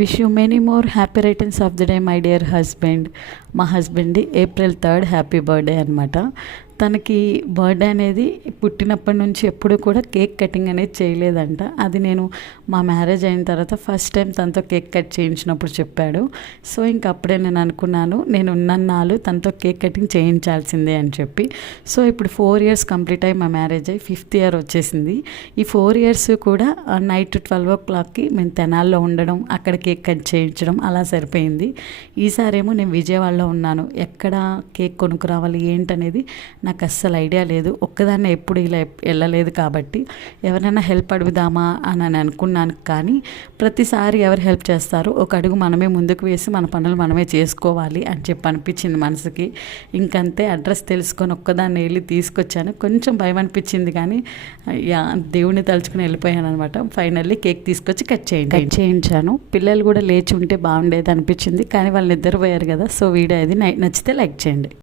Wish you many more happy returns of the day my dear husband. మా హస్బెండ్ది April 3 happy birthday అనమాట. తనకి birthday అనేది పుట్టినప్పటి నుంచి ఎప్పుడు కూడా కేక్ కటింగ్ అనేది చేయలేదంట. అది నేను మా మ్యారేజ్ అయిన తర్వాత ఫస్ట్ టైం తనతో కేక్ కట్ చేయించినప్పుడు చెప్పాడు. సో ఇంక అప్పుడే నేను అనుకున్నాను, నేను ఉన్నన్నాళ్ళు తనతో కేక్ కటింగ్ చేయించాల్సిందే అని చెప్పి. సో ఇప్పుడు 4 years కంప్లీట్ అయ్యి మా మ్యారేజ్ అయ్యి 5th year వచ్చేసింది. ఈ 4 years కూడా నైట్ 12 o'clockకి మేము తెనాల్లో ఉండడం, అక్కడ కేక్ కట్ చేయించడం అలా సరిపోయింది. ఈసారేమో నేను విజయవాడలో ఉన్నాను. ఎక్కడ కేక్ కొనుక్కురావాలి ఏంటనేది నాకు అస్సలు ఐడియా లేదు. ఒక్కదాన్నే ఎప్పుడు ఇలా వెళ్ళలేదు కాబట్టి ఎవరైనా హెల్ప్ అడుగుదామా అని అనుకున్నాను. కానీ ప్రతిసారి ఎవరు హెల్ప్ చేస్తారు, ఒక అడుగు మనమే ముందుకు వేసి మన పనులు మనమే చేసుకోవాలి అని చెప్పి అనిపించింది మనసుకి. ఇంకంతే అడ్రస్ తెలుసుకొని ఒక్కదాన్ని వెళ్ళి తీసుకొచ్చాను. కొంచెం భయం అనిపించింది కానీ దేవుని తలుచుకుని వెళ్ళిపోయాను అనమాట. ఫైనల్లీ కేక్ తీసుకొచ్చి కట్ చేయించాను. పిల్లలు కూడా లేచి ఉంటే బాగుండేది అనిపించింది, కానీ వాళ్ళు నిద్రపోయారు కదా. సో వీడియో అది నచ్చితే లైక్ చేయండి.